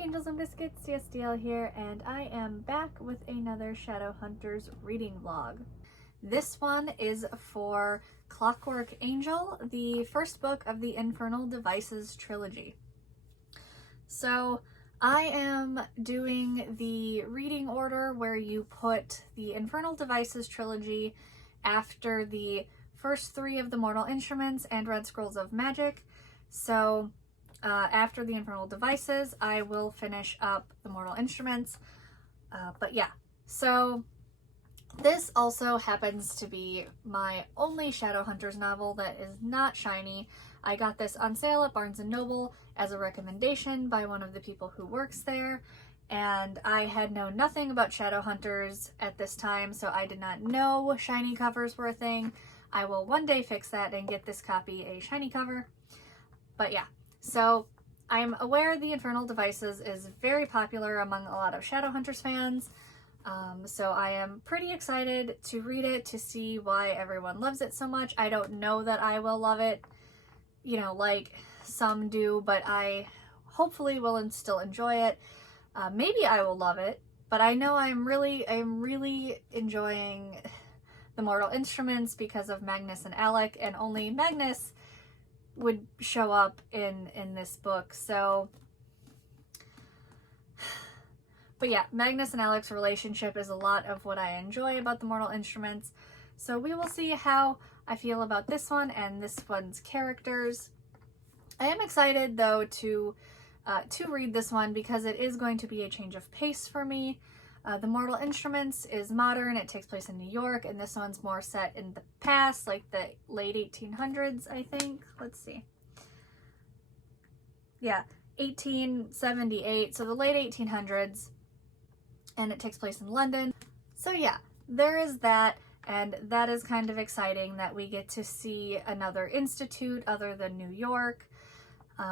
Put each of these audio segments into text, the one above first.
Angels and Biscuits, CSDL here, and I am back with another Shadowhunters reading vlog. This one is for Clockwork Angel, the first book of the Infernal Devices trilogy. So I am doing the reading order where you put the Infernal Devices trilogy after the first three of the Mortal Instruments and Red Scrolls of Magic. So after the Infernal Devices, I will finish up the Mortal Instruments. But yeah, so this also happens to be my only Shadowhunters novel that is not shiny. I got this on sale at Barnes & Noble as a recommendation by one of the people who works there, and I had known nothing about Shadowhunters at this time, so I did not know shiny covers were a thing. I will one day fix that and get this copy a shiny cover. But yeah, so I'm aware the Infernal Devices is very popular among a lot of Shadowhunters fans. So I am pretty excited to read it, to see why everyone loves it so much. I don't know that I will love it, you know, like some do, but I hopefully will still enjoy it. Maybe I will love it, but I know I'm really enjoying the Mortal Instruments because of Magnus and Alec, and only Magnus would show up in this book. So but yeah, Magnus and Alec's relationship is a lot of what I enjoy about the Mortal Instruments. So we will see how I feel about this one and this one's characters. I am excited though to read this one because it is going to be a change of pace for me. The Mortal Instruments is modern, it takes place in New York, and this one's more set in the past, like the late 1800s, I think. Let's see. Yeah, 1878, so the late 1800s, and it takes place in London. So yeah, there is that, and that is kind of exciting that we get to see another institute other than New York.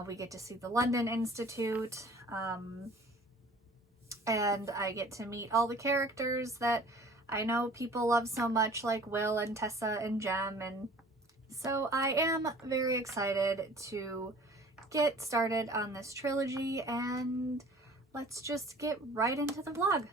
We get to see the London Institute, and I get to meet all the characters that I know people love so much, like Will and Tessa and Jem, and so I am very excited to get started on this trilogy, and let's just get right into the vlog.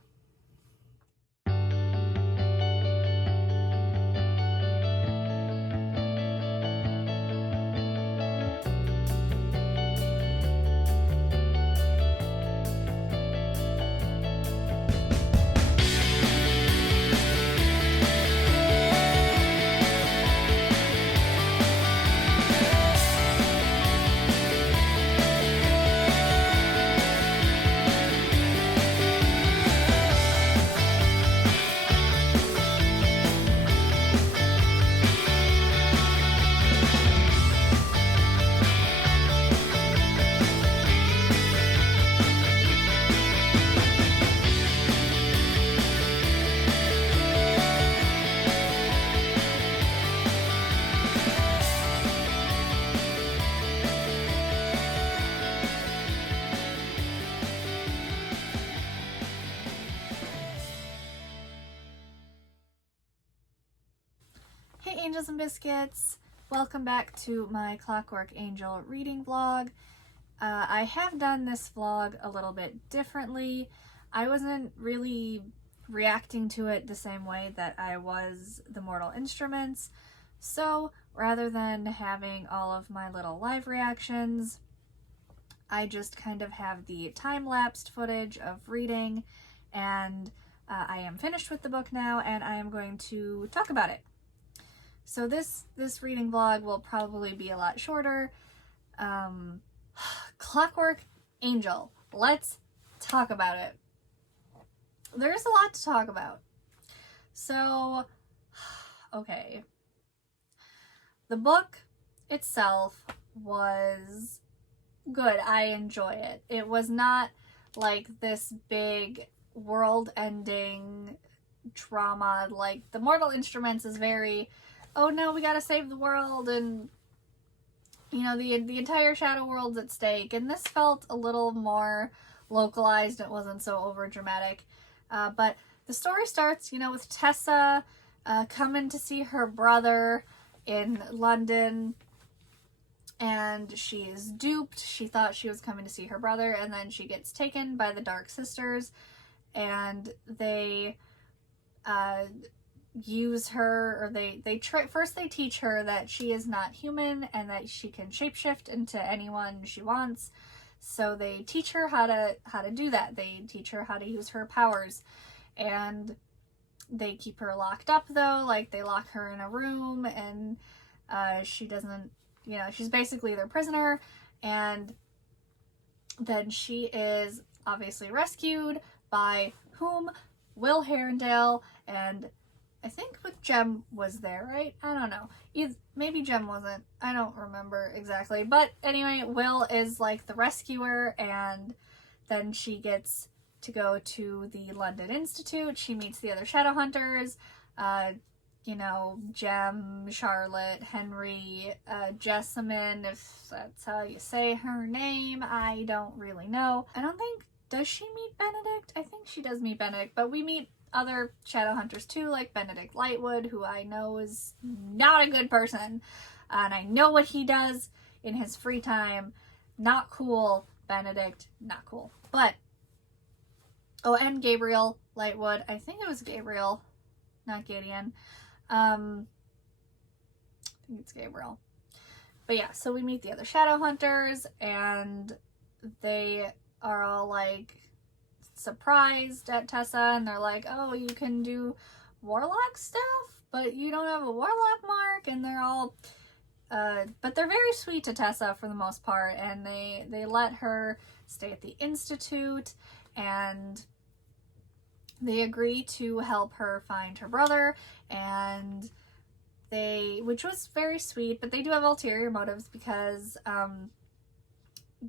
Hey Angels and Biscuits! Welcome back to my Clockwork Angel reading vlog. I have done this vlog a little bit differently. I wasn't really reacting to it the same way that I was the Mortal Instruments, so rather than having all of my little live reactions, I just kind of have the time-lapsed footage of reading, and I am finished with the book now, and I am going to talk about it. So this reading vlog will probably be a lot shorter. Clockwork Angel. Let's talk about it. There's a lot to talk about. So, okay. The book itself was good. I enjoy it. It was not like this big world-ending drama. Like, the Mortal Instruments is very, oh no, we gotta save the world, and you know, the entire shadow world's at stake. And this felt a little more localized. It wasn't so over dramatic. But the story starts, you know, with Tessa coming to see her brother in London, and she is duped. She thought she was coming to see her brother, and then she gets taken by the Dark Sisters, and they use her, or first they teach her that she is not human and that she can shapeshift into anyone she wants. So they teach her how to do that. They teach her how to use her powers, and they keep her locked up though. Like, they lock her in a room, and she doesn't, she's basically their prisoner. And then she is obviously rescued by whom? Will Herondale, and I think Jem was there, right? I don't know. Maybe Jem wasn't. I don't remember exactly. But anyway, Will is like the rescuer, and then she gets to go to the London Institute. She meets the other Shadowhunters. Jem, Charlotte, Henry, Jessamine, if that's how you say her name. I don't really know. I don't think, does she meet Benedict? I think she does meet Benedict, but we meet other Shadowhunters too, like Benedict Lightwood, who I know is not a good person, and I know what he does in his free time. Not cool. Benedict, not cool. But, oh, and Gabriel Lightwood. I think it was Gabriel, not Gideon. I think it's Gabriel. But yeah, so we meet the other Shadowhunters, and they are all like surprised at Tessa, and they're like, oh, you can do warlock stuff, but you don't have a warlock mark. And they're all but they're very sweet to Tessa for the most part, and they let her stay at the Institute, and they agree to help her find her brother, and which was very sweet, but they do have ulterior motives, because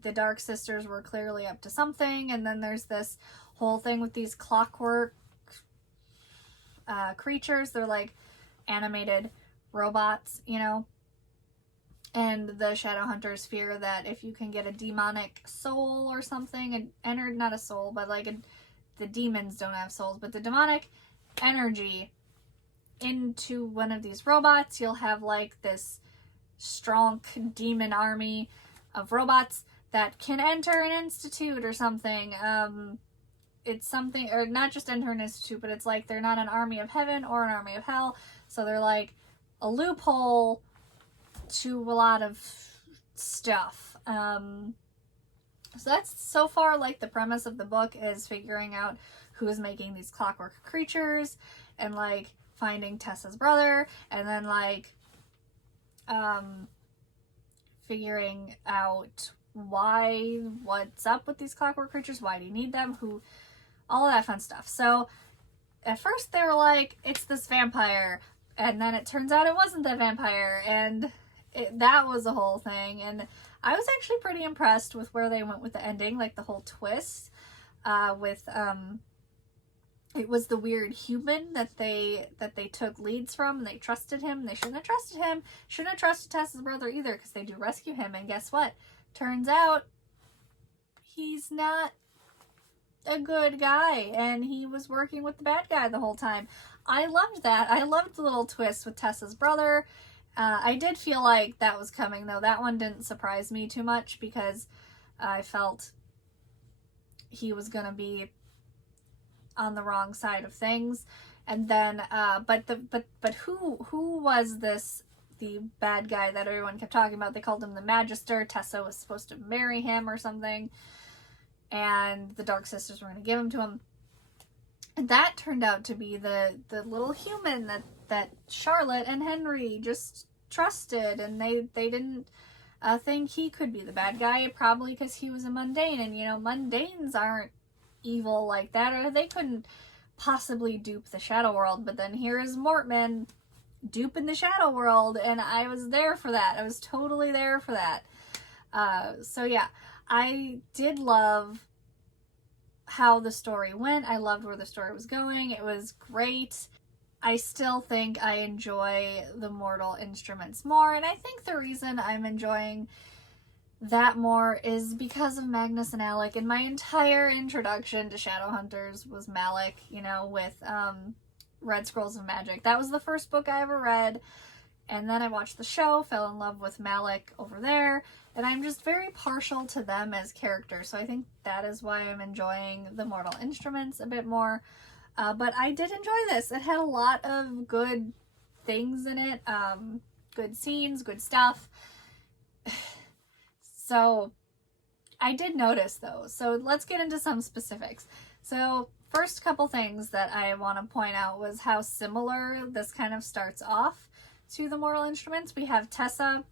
the Dark Sisters were clearly up to something. And then there's this whole thing with these clockwork creatures. They're like animated robots, and the Shadowhunters fear that if you can get a demonic soul or something, and enter, not a soul, but like the demons don't have souls, but the demonic energy into one of these robots, you'll have like this strong demon army of robots that can enter an institute or something. It's something, or not just enter an institute, but it's like they're not an army of heaven or an army of hell. So they're like a loophole to a lot of stuff. So that's so far like the premise of the book, is figuring out who is making these clockwork creatures, and like finding Tessa's brother, and then like figuring out what's up with these clockwork creatures, why do you need them, all of that fun stuff. So at first they were like, it's this vampire, and then it turns out it wasn't the vampire, and that was a whole thing. And I was actually pretty impressed with where they went with the ending, like the whole twist it was the weird human that they took leads from, and they trusted him. They shouldn't have trusted him. Shouldn't have trusted Tessa's brother either, because they do rescue him. And guess what? Turns out he's not a good guy, and he was working with the bad guy the whole time. I loved that. I loved the little twist with Tessa's brother. I did feel like that was coming, though. That one didn't surprise me too much, because I felt he was gonna be on the wrong side of things. And then but who was the bad guy that everyone kept talking about? They called him the Magister. Tessa was supposed to marry him or something, and the Dark Sisters were going to give him to him. And that turned out to be the little human that Charlotte and Henry just trusted, and they didn't think he could be the bad guy, probably because he was a mundane, and mundanes aren't evil like that, or they couldn't possibly dupe the Shadow World. But then here is Mortman duping the Shadow World, and I was there for that. I was totally there for that. So yeah, I did love how the story went. I loved where the story was going. It was great. I still think I enjoy the Mortal Instruments more, and I think the reason I'm enjoying that more is because of Magnus and Alec. And my entire introduction to Shadowhunters was Malik, with Red Scrolls of Magic. That was the first book I ever read, And then I watched the show, fell in love with Malik over there, and I'm just very partial to them as characters. So I think that is why I'm enjoying the Mortal Instruments a bit more. But I did enjoy this. It had a lot of good things in it, good scenes, good stuff. So I did notice those. So let's get into some specifics. So first couple things that I want to point out was how similar this kind of starts off to the Mortal Instruments. We have Tessa,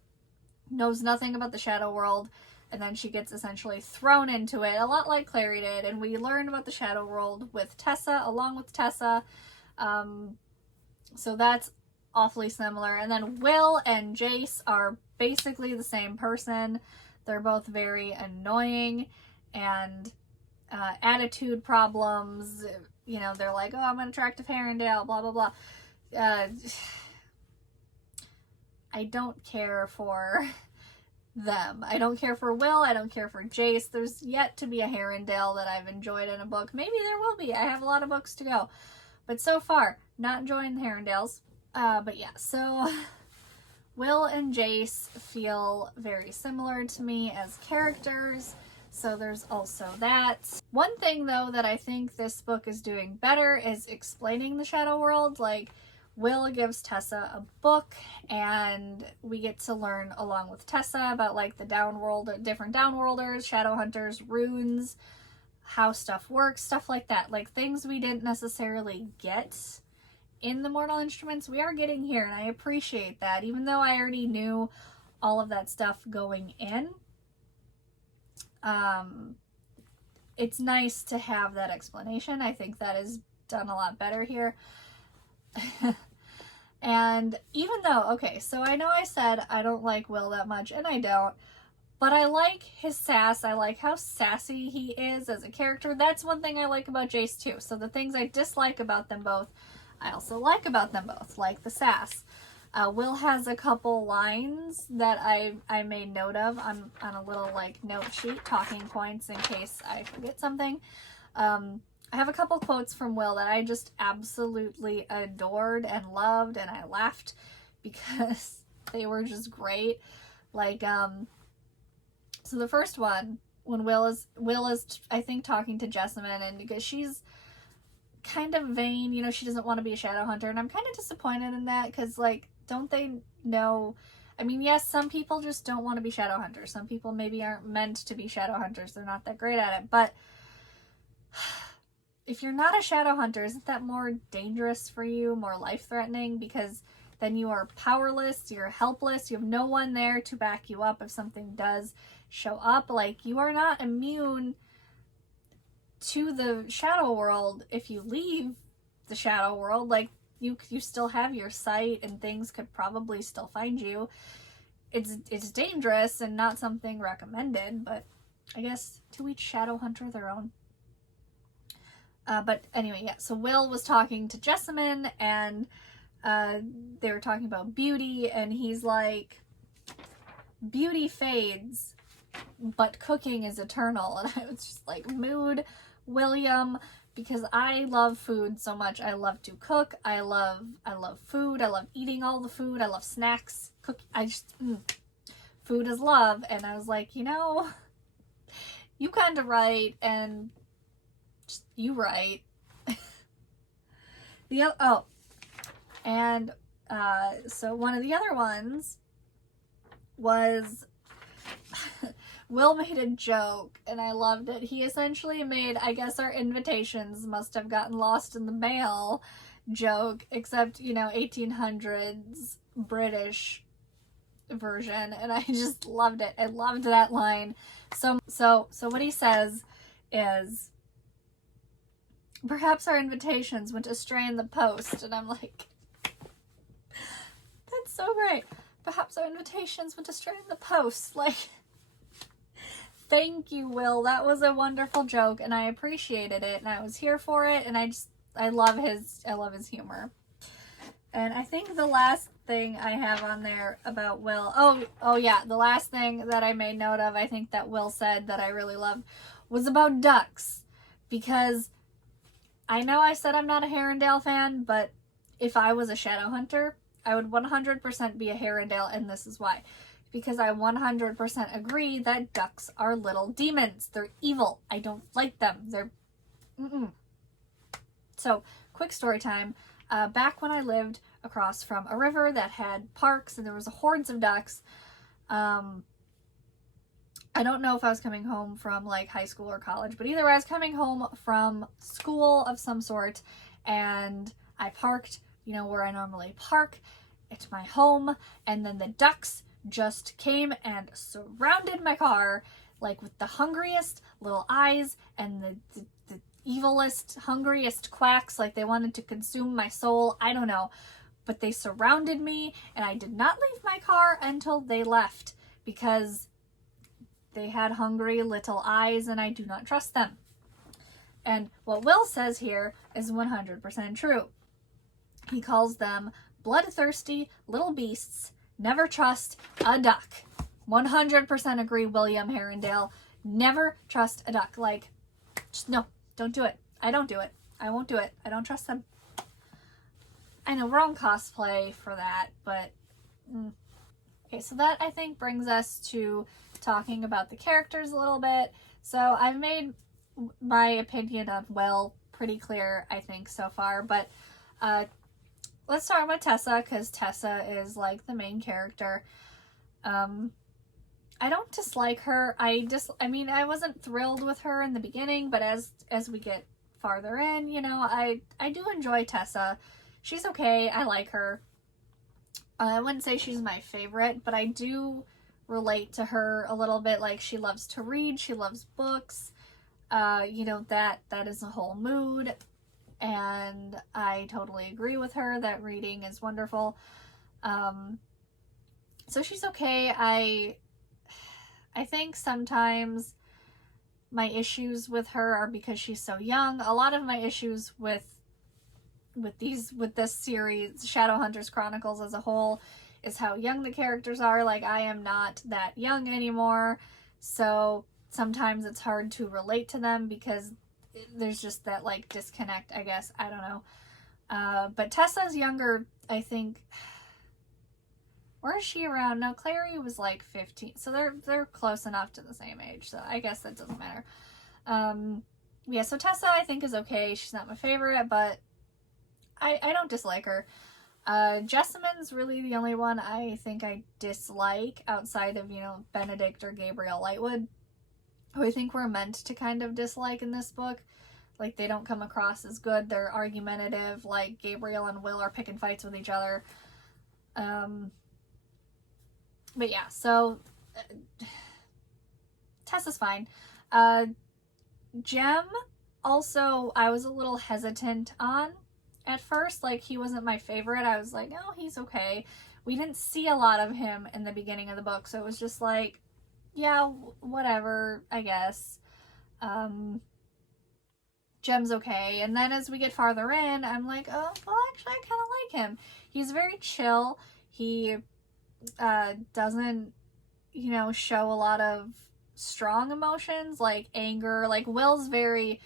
knows nothing about the Shadow World, and then she gets essentially thrown into it, a lot like Clary did, and we learn about the Shadow World with Tessa, along with Tessa. So that's awfully similar. And then Will and Jace are basically the same person. They're both very annoying and attitude problems. You know, they're like, oh, I'm an attractive Herondale, blah, blah, blah. I don't care for them. I don't care for Will. I don't care for Jace. There's yet to be a Herondale that I've enjoyed in a book. Maybe there will be. I have a lot of books to go. But so far, not enjoying the Herondales. But yeah, so Will and Jace feel very similar to me as characters. So there's also that. One thing, though, that I think this book is doing better is explaining the Shadow World. Like, Will gives Tessa a book, and we get to learn along with Tessa about like the downworld, different downworlders, Shadowhunters, runes, how stuff works, stuff like that. Like things we didn't necessarily get in the Mortal Instruments, we are getting here, and I appreciate that. Even though I already knew all of that stuff going in, it's nice to have that explanation. I think that is done a lot better here. And even though, okay, so I know I said I don't like Will that much, and I don't, but I like his sass. I like how sassy he is as a character. That's one thing I like about Jace too. So the things I dislike about them both, I also like about them both, like the sass. Will has a couple lines that I made note of on a little like note sheet, talking points in case I forget something. I have a couple quotes from Will that I just absolutely adored and loved, and I laughed because they were just great. Like, so the first one, when Will is I think talking to Jessamine, and because she's kind of vain, you know, she doesn't want to be a shadow hunter, and I'm kind of disappointed in that, because like, don't they know? I mean, yes, some people just don't want to be shadow hunters. Some people maybe aren't meant to be shadow hunters. They're not that great at it, but if you're not a shadow hunter, isn't that more dangerous for you, more life-threatening? Because then you are powerless, you're helpless, you have no one there to back you up if something does show up. Like, you are not immune to the shadow world if you leave the shadow world. Like, you still have your sight, and things could probably still find you. It's dangerous and not something recommended, but I guess to each shadow hunter their own. But anyway, yeah, so Will was talking to Jessamine, and they were talking about beauty, and he's like, beauty fades, but cooking is eternal. And I was just like, mood, William, because I love food so much. I love to cook. I love food. I love eating all the food. I love snacks. Food is love. And I was like, you know, you kind of right, and you right. So one of the other ones was Will made a joke, and I loved it. He essentially made, I guess our invitations must have gotten lost in the mail joke, except, you know, 1800s British version, and I just loved it. I loved that line. So what he says is, perhaps our invitations went astray in the post. And I'm like, that's so great. Perhaps our invitations went astray in the post. Like, thank you, Will. That was a wonderful joke, and I appreciated it, and I was here for it, and I love his humor. And I think the last thing I have on there about Will, oh yeah, the last thing that I made note of, I think that Will said that I really loved, was about ducks. Because I know I said I'm not a Herondale fan, but if I was a shadow hunter, I would 100% be a Herondale, and this is why. Because I 100% agree that ducks are little demons. They're evil. I don't like them. They're... So, quick story time. Back when I lived across from a river that had parks and there was hordes of ducks, I don't know if I was coming home from like high school or college, but either way, I was coming home from school of some sort, and I parked, you know, where I normally park at my home, and then the ducks just came and surrounded my car, like with the hungriest little eyes and the evilest, hungriest quacks, like they wanted to consume my soul. I don't know, but they surrounded me, and I did not leave my car until they left, because they had hungry little eyes, and I do not trust them. And what Will says here is 100% true. He calls them bloodthirsty little beasts. Never trust a duck. 100% agree, William Herondale. Never trust a duck. Like, just no, don't do it. I don't do it. I won't do it. I don't trust them. I know, wrong cosplay for that, but... Okay, so that, I think, brings us to talking about the characters a little bit. So I've made my opinion of Will pretty clear, I think, so far. But let's start with Tessa, because Tessa is, like, the main character. I don't dislike her. I mean, I wasn't thrilled with her in the beginning, but as we get farther in, you know, I do enjoy Tessa. She's okay. I like her. I wouldn't say she's my favorite, but I do relate to her a little bit. Like, she loves to read, she loves books, you know, that is a whole mood, and I totally agree with her that reading is wonderful. So she's okay. I think sometimes my issues with her are because she's so young. A lot of my issues with this series, Shadowhunters Chronicles as a whole, is how young the characters are. Like, I am not that young anymore, so sometimes it's hard to relate to them because there's just that, like, disconnect, I guess. I don't know. But Tessa's younger, I think. Where is she around? No, Clary was like 15, so they're close enough to the same age, so I guess that doesn't matter. Yeah, so Tessa, I think, is okay. She's not my favorite, but I don't dislike her. Jessamine's really the only one I think I dislike outside of, you know, Benedict or Gabriel Lightwood, who I think we're meant to kind of dislike in this book. Like, they don't come across as good. They're argumentative. Like, Gabriel and Will are picking fights with each other. But yeah, so Tessa's fine. Jem, also, I was a little hesitant on at first. Like, he wasn't my favorite. I was like, oh, he's okay. We didn't see a lot of him in the beginning of the book, so it was just like, yeah, whatever, I guess. Jem's okay. And then as we get farther in, I'm like, oh, well, actually, I kind of like him. He's very chill. He doesn't, you know, show a lot of strong emotions like anger. Like, Will's very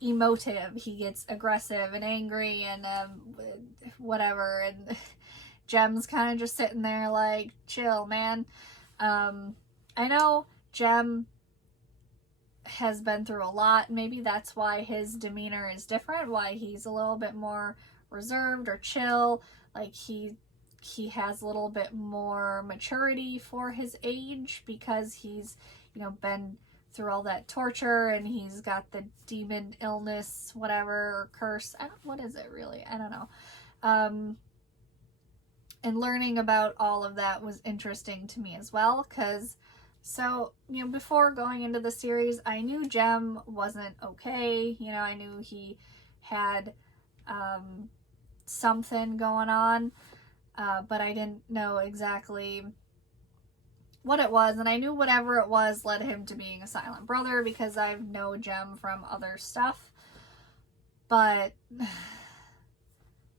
emotive. He gets aggressive and angry and whatever, and Jem's kind of just sitting there like, chill, man. I know Jem has been through a lot. Maybe that's why his demeanor is different, why he's a little bit more reserved or chill. Like, he has a little bit more maturity for his age because he's, you know, been through all that torture, and he's got the demon illness, whatever, or curse. What is it really? I don't know. And learning about all of that was interesting to me as well, because, so, you know, before going into the series, I knew Jem wasn't okay. You know, I knew he had something going on, but I didn't know exactly what it was, and I knew whatever it was led him to being a silent brother because I know Jem from other stuff. But,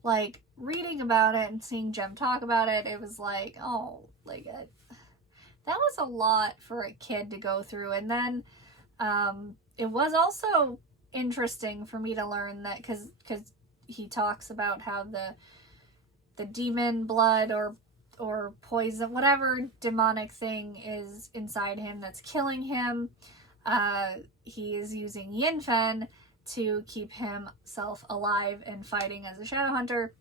like, reading about it and seeing Jem talk about it, it was like, oh, like, that was a lot for a kid to go through. And then it was also interesting for me to learn that, because he talks about how the the demon blood or poison, whatever demonic thing is inside him that's killing him. He is using Yin-Fen to keep himself alive and fighting as a Shadowhunter.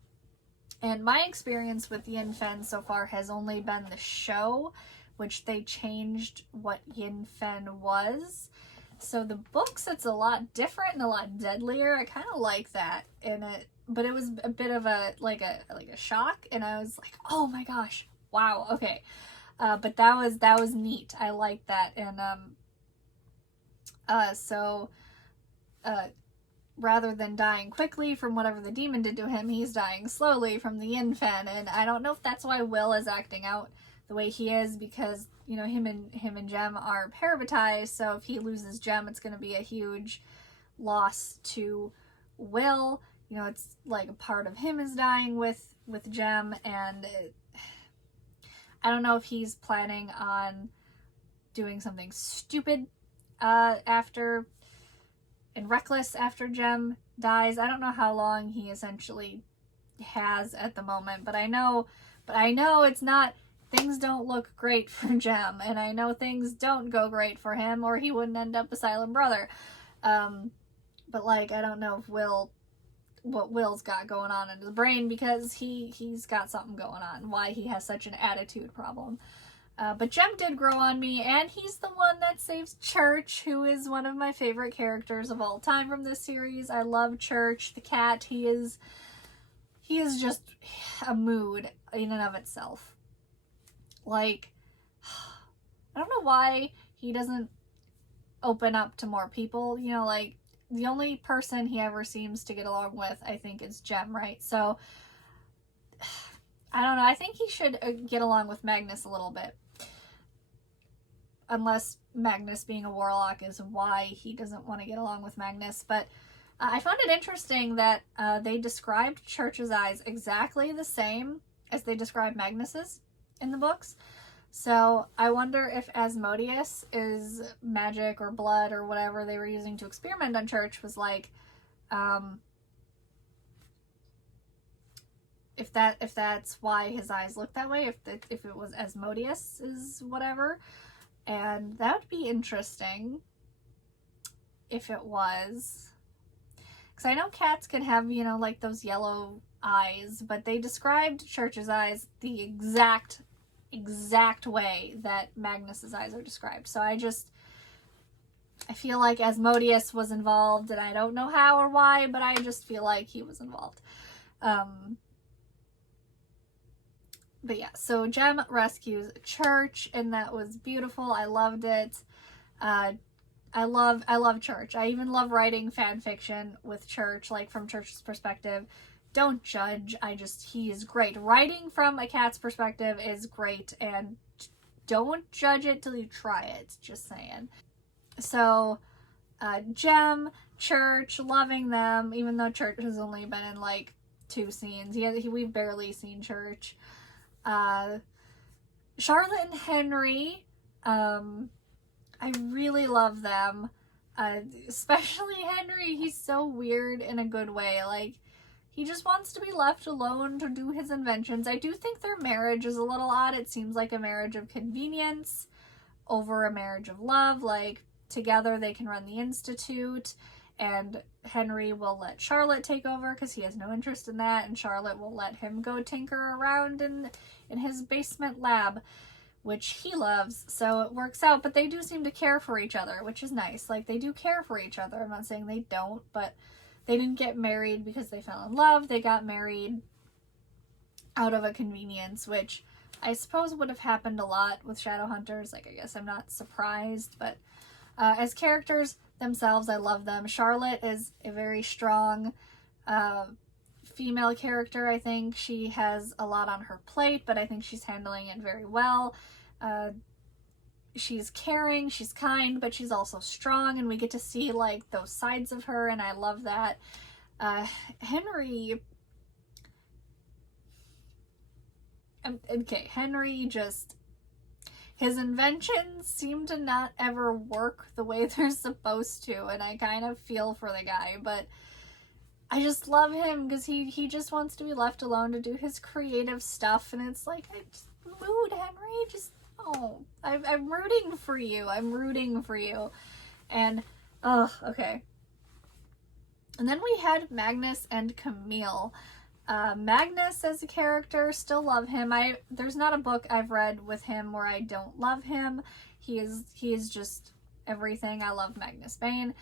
And my experience with Yin-Fen so far has only been the show, which they changed what Yin-Fen was. So the books, it's a lot different and a lot deadlier. I kind of like that in it, but it was a bit of a shock, and I was like, oh my gosh, wow, okay. But that was neat. I liked that, and rather than dying quickly from whatever the demon did to him, he's dying slowly from the Yin-Fen, and I don't know if that's why Will is acting out the way he is, because, you know, him and Jem are parabatized, so if he loses Jem, it's going to be a huge loss to Will. You know, it's like a part of him is dying with Jem, and I don't know if he's planning on doing something stupid after and reckless after Jem dies. I don't know how long he essentially has at the moment, but I know it's not, things don't look great for Jem, and I know things don't go great for him, or he wouldn't end up a silent brother. But like, I don't know if what Will's got going on in his brain, because he's got something going on, why he has such an attitude problem. But Jem did grow on me, and he's the one that saves Church, who is one of my favorite characters of all time from this series. I love Church, the cat. He is just a mood in and of itself. Like, I don't know why he doesn't open up to more people. You know, like, the only person he ever seems to get along with, I think, is Jem, right? So, I don't know. I think he should get along with Magnus a little bit. Unless Magnus being a warlock is why he doesn't want to get along with Magnus. But I found it interesting that they described Church's eyes exactly the same as they described Magnus's in the books. So I wonder if Asmodeus is magic or blood or whatever they were using to experiment on Church was like, if that's why his eyes look that way, if it was Asmodeus is whatever. And that would be interesting if it was. Because I know cats can have, you know, like those yellow eyes, but they described Church's eyes the exact way that Magnus's eyes are described. So I feel like Asmodeus was involved, and I don't know how or why, but I just feel like he was involved. But yeah, so Jem rescues Church, and that was beautiful. I loved it. I love Church. I even love writing fan fiction with Church, like from Church's perspective. Don't judge. He is great. Writing from a cat's perspective is great, and don't judge it till you try it. Just saying. So, Jem, Church, loving them, even though Church has only been in like 2 scenes. We've barely seen Church. Charlotte and Henry, I really love them. Especially Henry. He's so weird in a good way. Like, he just wants to be left alone to do his inventions. I do think their marriage is a little odd. It seems like a marriage of convenience over a marriage of love. Like, together they can run the Institute, and Henry will let Charlotte take over because he has no interest in that, and Charlotte will let him go tinker around in his basement lab, which he loves, so it works out. But they do seem to care for each other, which is nice. Like, they do care for each other. I'm not saying they don't, but they didn't get married because they fell in love. They got married out of a convenience, which I suppose would have happened a lot with Shadowhunters. Like, I guess I'm not surprised, but as characters themselves, I love them. Charlotte is a very strong female character. I think she has a lot on her plate, but I think she's handling it very well. She's caring, she's kind, but she's also Strong, and we get to see like those sides of her, and I love that. Henry just, his inventions seem to not ever work the way they're supposed to, and I kind of feel for the guy, but I just love him because he just wants to be left alone to do his creative stuff, and it's like, I just, mood, Henry, just, oh, I'm rooting for you. I'm rooting for you. And, oh, okay. And then we had Magnus and Camille. Magnus as a character, still love him. There's not a book I've read with him where I don't love him. He is just everything. I love Magnus Bane.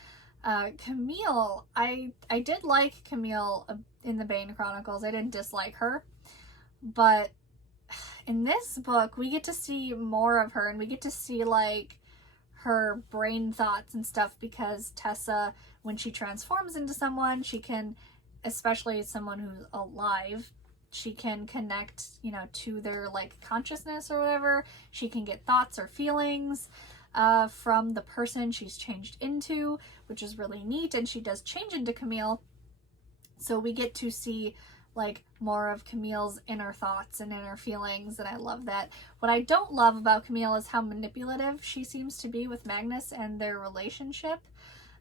Camille, I did like Camille in the Bane Chronicles. I didn't dislike her, but in this book we get to see more of her, and we get to see like her brain thoughts and stuff, because Tessa, when she transforms into someone, she can, especially someone who's alive, she can connect, you know, to their like consciousness or whatever. She can get thoughts or feelings from the person she's changed into, which is really neat. And she does change into Camille, so we get to see like more of Camille's inner thoughts and inner feelings, and I love that. What I don't love about Camille is how manipulative she seems to be with Magnus and their relationship.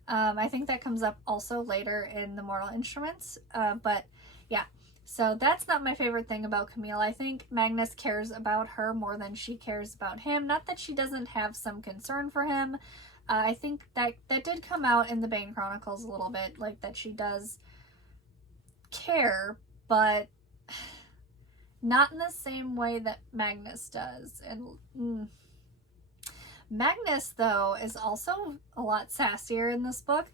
I think that comes up also later in the Mortal Instruments, but yeah, so that's not my favorite thing about Camille. I think Magnus cares about her more than she cares about him. Not that she doesn't have some concern for him. I think that did come out in the Bane Chronicles a little bit, like that she does care, but not in the same way that Magnus does. And Magnus, though, is also a lot sassier in this book.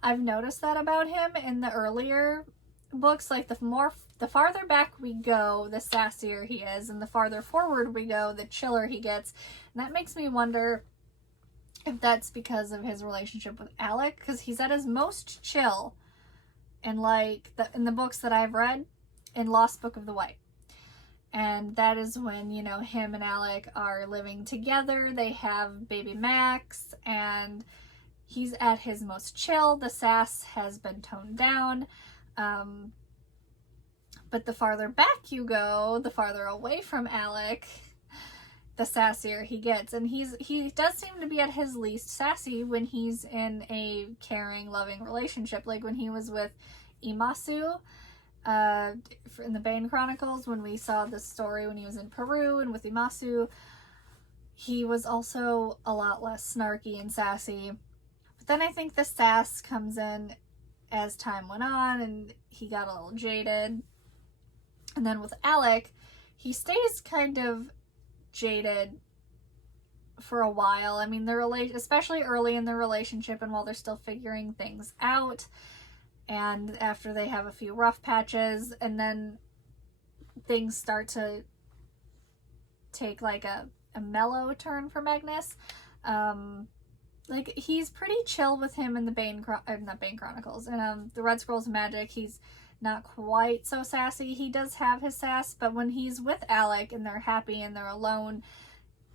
I've noticed that about him in the earlier books. Like, the farther back we go, the sassier he is, and the farther forward we go, the chiller he gets. And that makes me wonder if that's because of his relationship with Alec, because he's at his most chill in, like, in the books that I've read in Lost Book of the White. And that is when, you know, him and Alec are living together. They have baby Max, and he's at his most chill. The sass has been toned down. But the farther back you go, the farther away from Alec, the sassier he gets. And he does seem to be at his least sassy when he's in a caring, loving relationship. Like when he was with Imasu, in the Bane Chronicles, when we saw the story when he was in Peru and with Imasu, he was also a lot less snarky and sassy. But then I think the sass comes in as time went on, and he got a little jaded. And then with Alec, he stays kind of jaded for a while. I mean, especially early in the relationship and while they're still figuring things out, and after they have a few rough patches, and then things start to take like a mellow turn for Magnus. Like, he's pretty chill with him in the not Bane Chronicles, and the Red Scrolls of Magic, he's not quite so sassy. He does have his sass, but when he's with Alec and they're happy and they're alone,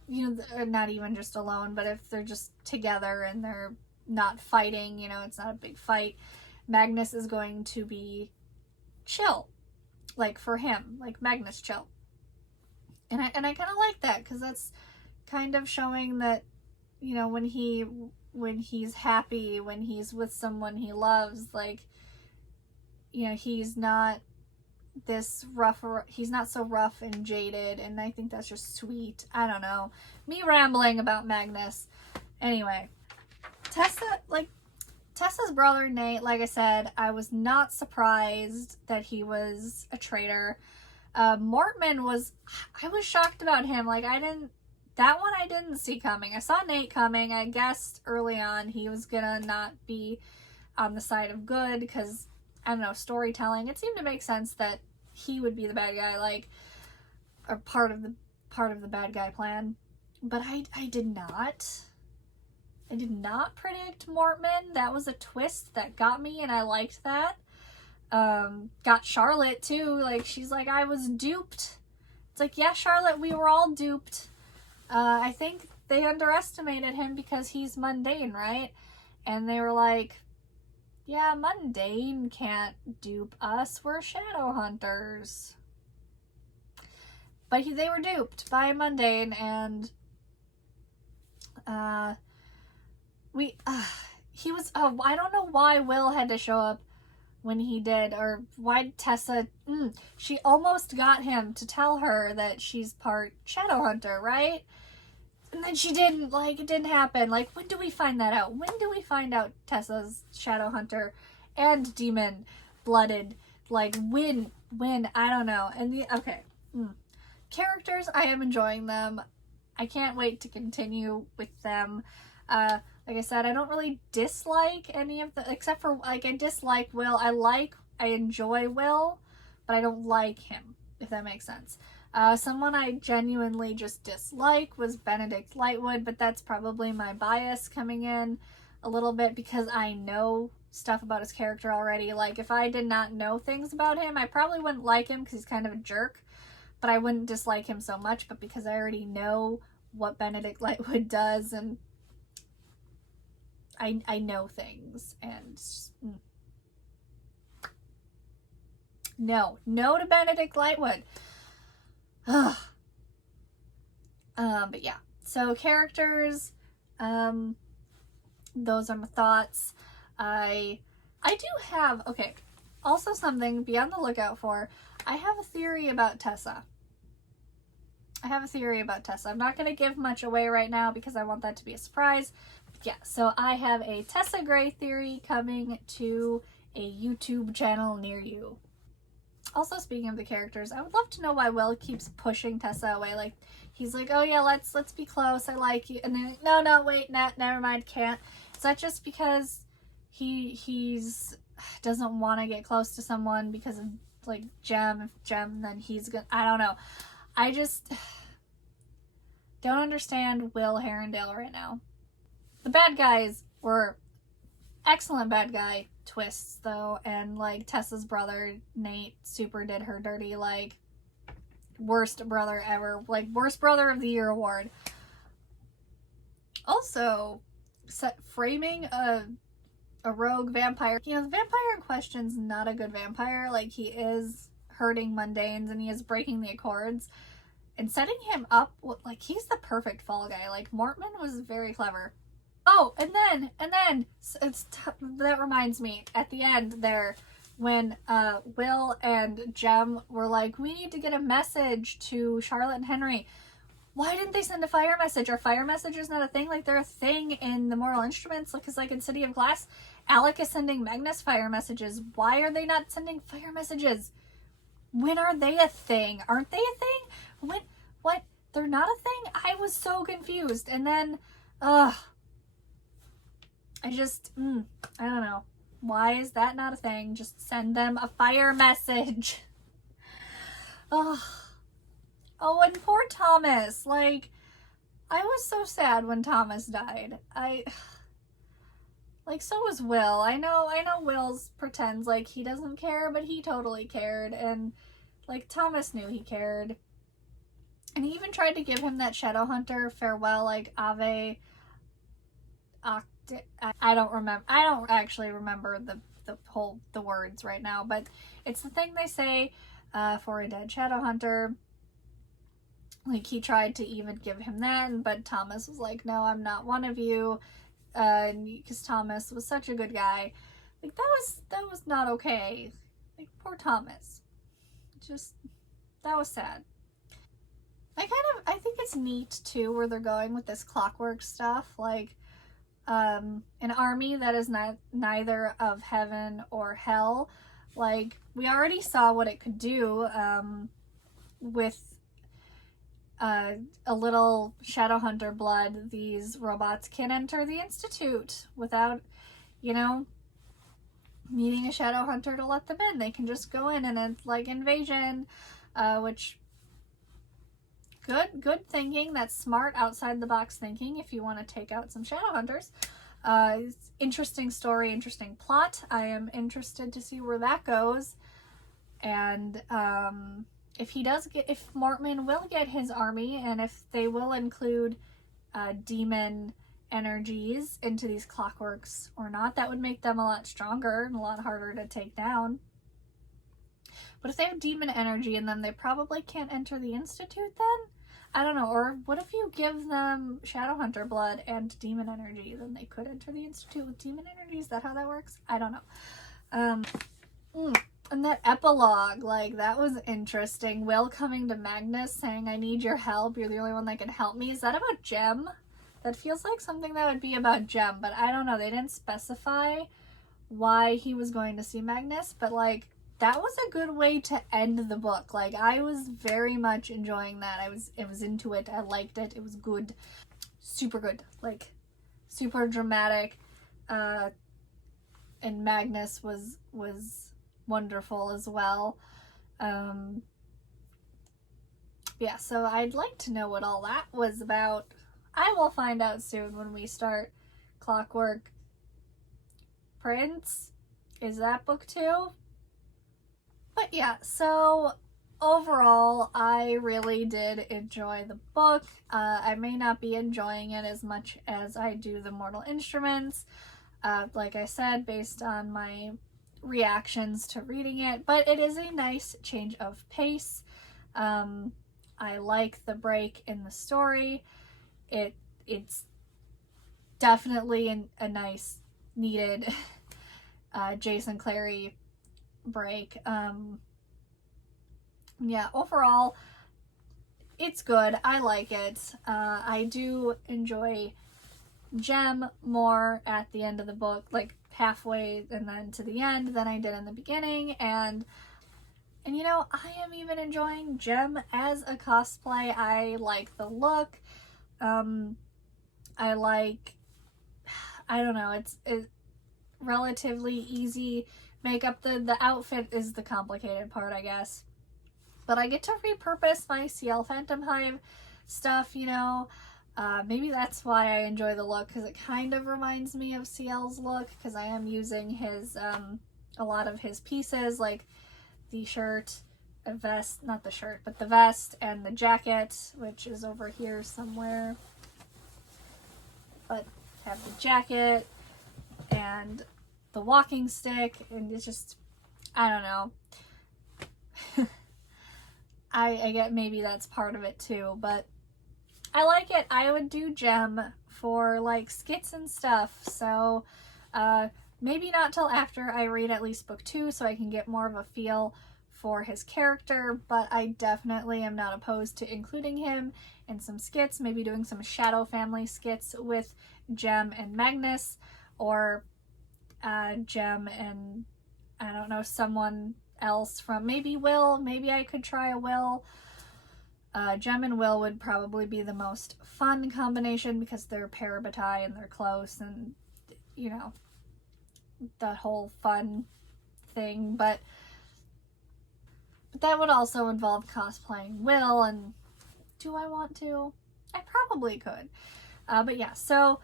you know, not even just alone, but if they're just together and they're not fighting, you know, it's not a big fight, Magnus is going to be chill, like for him, like Magnus chill. And I kind of like that, because that's kind of showing that, you know, when he's happy, when he's with someone he loves, like, you know, he's not this rough, he's not so rough and jaded, and I think that's just sweet. I don't know, me rambling about Magnus. Anyway, Tessa's brother Nate, like I said, I was not surprised that he was a traitor. Mortman I was shocked about him. Like, that one I didn't see coming. I saw Nate coming. I guessed early on he was gonna not be on the side of good, because, I don't know, storytelling. It seemed to make sense that he would be the bad guy, like, or part of the bad guy plan. But I did not. I did not predict Mortman. That was a twist that got me, and I liked that. Got Charlotte too. Like, she's like, I was duped. It's like, yeah, Charlotte, we were all duped. I think they underestimated him because he's mundane, right? And they were like, yeah, mundane can't dupe us. We're Shadowhunters. But they were duped by mundane, and he was, I don't know why Will had to show up when he did, or why Tessa, she almost got him to tell her that she's part Shadowhunter, right? And then she didn't, like, it didn't happen. Like, when do we find that out? When do we find out Tessa's Shadowhunter and demon-blooded? Like, when, I don't know. And okay. Characters, I am enjoying them. I can't wait to continue with them. Like I said, I don't really dislike any of the, except for, like, I dislike Will. I enjoy Will, but I don't like him, if that makes sense. Someone I genuinely just dislike was Benedict Lightwood, but that's probably my bias coming in a little bit because I know stuff about his character already. Like, if I did not know things about him, I probably wouldn't like him because he's kind of a jerk, but I wouldn't dislike him so much. But because I already know what Benedict Lightwood does, and I know things, and no to Benedict Lightwood. Ugh. But yeah, so characters, those are my thoughts. I do have, okay, also something be on the lookout for. I have a theory about Tessa. I'm not going to give much away right now because I want that to be a surprise. But yeah, so I have a Tessa Gray theory coming to a YouTube channel near you. Also, speaking of the characters, I would love to know why Will keeps pushing Tessa away. Like, he's like, oh yeah, let's be close, I like you. And then, like, no, wait, never mind, can't. Is that just because he's doesn't want to get close to someone because of, like, Jem? If Jem, then he's gonna, I don't know. I just don't understand Will Herondale right now. The bad guys were excellent bad guy twists, though, and, like, Tessa's brother Nate super did her dirty. Like, worst brother ever, like, worst brother of the year award. Also, framing a rogue vampire, you know, the vampire in question's not a good vampire. Like, he is hurting mundanes and he is breaking the accords, and setting him up, like, he's the perfect fall guy. Like, Mortman was very clever. Oh, and then that reminds me, at the end there, when Will and Jem were like, we need to get a message to Charlotte and Henry. Why didn't they send a fire message? Are fire messages not a thing? Like, they're a thing in the Mortal Instruments, because, like, in City of Glass, Alec is sending Magnus fire messages. Why are they not sending fire messages? When are they a thing? Aren't they a thing? When? What? They're not a thing? I was so confused. And then, I just, I don't know. Why is that not a thing? Just send them a fire message. Oh, and poor Thomas. Like, I was so sad when Thomas died. Like, so was Will. I know Will's pretends like he doesn't care, but he totally cared. And, like, Thomas knew he cared. And he even tried to give him that Shadowhunter farewell, like, Ave... I don't actually remember the words right now, but it's the thing they say for a dead Shadowhunter. Like, he tried to even give him that, but Thomas was like, no, I'm not one of you, because Thomas was such a good guy. Like, that was not okay. Like, poor Thomas. Just, that was sad. I think it's neat too where they're going with this clockwork stuff, like, an army that is neither of heaven or hell. Like, we already saw what it could do with a little Shadowhunter blood. These robots can enter the Institute without, you know, needing a Shadowhunter to let them in. They can just go in, and it's like invasion, which... Good thinking. That's smart, outside the box thinking if you want to take out some Shadowhunters. Interesting story, interesting plot. I am interested to see where that goes. And if Mortman will get his army, and if they will include demon energies into these clockworks or not, that would make them a lot stronger and a lot harder to take down. But if they have demon energy in them, they probably can't enter the Institute then? I don't know. Or what if you give them Shadowhunter blood and demon energy? Then they could enter the Institute with demon energy? Is that how that works? I don't know. And that epilogue, like, that was interesting. Will coming to Magnus saying, I need your help. You're the only one that can help me. Is that about Jem? That feels like something that would be about Jem, but I don't know. They didn't specify why he was going to see Magnus, but, like, that was a good way to end the book. Like, I was very much enjoying that. I was into it. I liked it. It was good. Super good. Like, super dramatic. And Magnus was wonderful as well. Yeah, so I'd like to know what all that was about. I will find out soon when we start Clockwork Prince. Is that book 2? But yeah, so overall, I really did enjoy the book. I may not be enjoying it as much as I do The Mortal Instruments, like I said, based on my reactions to reading it, but it is a nice change of pace. I like the break in the story. It's definitely a nice, needed Jason Clary break. Yeah, overall, it's good. I like it. I do enjoy Jem more at the end of the book, like halfway and then to the end, than I did in the beginning, and you know, I am even enjoying Jem as a cosplay. I like the look. I don't know, it's relatively easy makeup. The outfit is the complicated part, I guess. But I get to repurpose my CL Phantom Hive stuff, you know. Maybe that's why I enjoy the look, because it kind of reminds me of CL's look, because I am using his, a lot of his pieces, like the shirt, a vest, not the shirt, but the vest and the jacket, which is over here somewhere. But have the jacket and the walking stick, and it's just, I don't know. I get maybe that's part of it too, but I like it. I would do Jem for like skits and stuff, so maybe not till after I read at least book 2 so I can get more of a feel for his character, but I definitely am not opposed to including him in some skits, maybe doing some Shadow Family skits with Jem and Magnus, or Jem and, I don't know, someone else from maybe Will. Maybe I could try a Will. Jem and Will would probably be the most fun combination because they're parabatai and they're close, and you know, that whole fun thing, but that would also involve cosplaying Will, and do I want to? I probably could. But yeah, so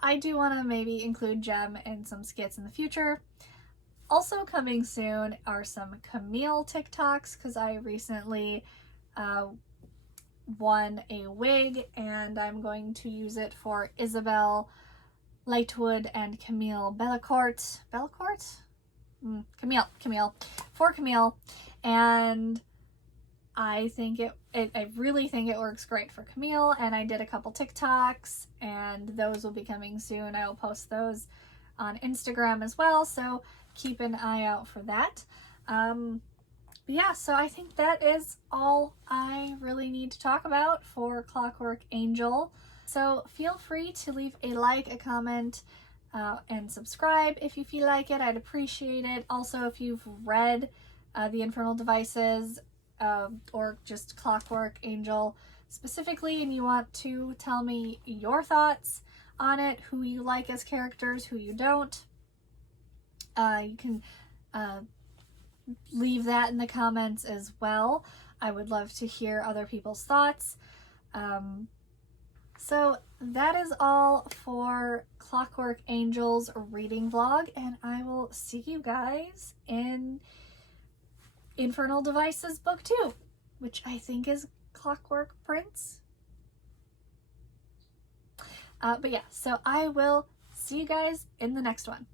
I do want to maybe include Jem in some skits in the future. Also coming soon are some Camille TikToks, because I recently won a wig and I'm going to use it for Isabel Lightwood and Camille Bellecourt. Camille. For Camille. And I think I really think it works great for Camille, and I did a couple TikToks, and those will be coming soon. I will post those on Instagram as well, so keep an eye out for that. But yeah, so I think that is all I really need to talk about for Clockwork Angel. So feel free to leave a like, a comment, and subscribe if you feel like it. I'd appreciate it. Also, if you've read The Infernal Devices, or just Clockwork Angel specifically, and you want to tell me your thoughts on it, who you like as characters, who you don't, you can leave that in the comments as well. I would love to hear other people's thoughts. So that is all for Clockwork Angel's reading vlog, and I will see you guys in Infernal Devices book 2, which I think is Clockwork Prince. But yeah, so I will see you guys in the next one.